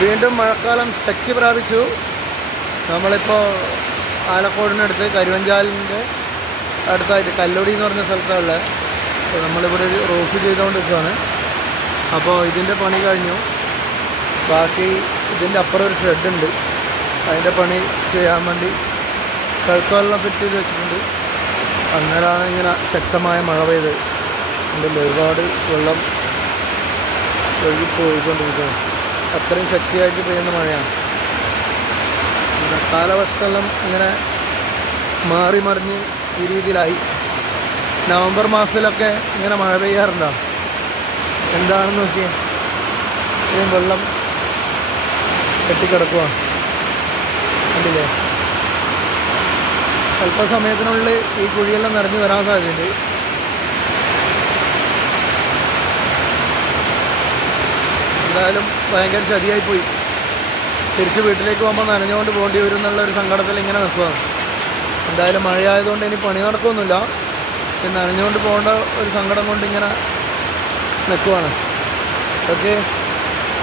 വീണ്ടും മഴക്കാലം ശക്തി പ്രാപിച്ചു. നമ്മളിപ്പോൾ ആലക്കോടിനടുത്ത് കരുവഞ്ചാലിൻ്റെ അടുത്തായിട്ട് കല്ലോടി എന്ന് പറഞ്ഞ സ്ഥലത്താണ്. നമ്മളിവിടെ ഒരു റൂഫ് ചെയ്തുകൊണ്ടിരിക്കുകയാണ്. അപ്പോൾ ഇതിൻ്റെ പണി കഴിഞ്ഞു. ബാക്കി ഇതിൻ്റെ അപ്പുറം ഒരു ഷെഡുണ്ട്, അതിൻ്റെ പണി ചെയ്യാൻ വേണ്ടി കഴുത്തോലെല്ലാം ഫിറ്റ് ചെയ്ത് വെച്ചിട്ടുണ്ട്. അന്നേരമാണ് ഇങ്ങനെ ശക്തമായ മഴ പെയ്ത് ഉണ്ടല്ലോ, ഒരുപാട് വെള്ളം ഒഴുകിപ്പോയിക്കൊണ്ടിരിക്കുന്നത്. അത്രയും ശക്തിയായിട്ട് പെയ്യുന്ന മഴയാണ്. കാലാവസ്ഥയെല്ലാം ഇങ്ങനെ മാറി മറിഞ്ഞ് ഈ രീതിയിലായി. നവംബർ മാസത്തിലൊക്കെ ഇങ്ങനെ മഴ പെയ്യാറുണ്ടോ? എന്താണെന്ന് നോക്കിയേ, ഇത്രയും വെള്ളം കെട്ടിക്കിടക്കുക കണ്ടില്ലേ? അല്പസമയത്തിനുള്ളിൽ ഈ കുഴിയെല്ലാം നിറഞ്ഞു വരാൻ സാധ്യതയുണ്ട്. എന്തായാലും ഭയങ്കര ചതിയായിപ്പോയി. തിരിച്ച് വീട്ടിലേക്ക് പോകുമ്പോൾ നനഞ്ഞുകൊണ്ട് പോകേണ്ടി വരും എന്നുള്ളൊരു സങ്കടത്തിൽ ഇങ്ങനെ നിൽക്കുകയാണ്. എന്തായാലും മഴയായതുകൊണ്ട് ഇനി പണി നടക്കുമൊന്നുമില്ല, നനഞ്ഞുകൊണ്ട് പോകേണ്ട ഒരു സങ്കടം കൊണ്ട് ഇങ്ങനെ നിൽക്കുവാണ്. ഓക്കെ.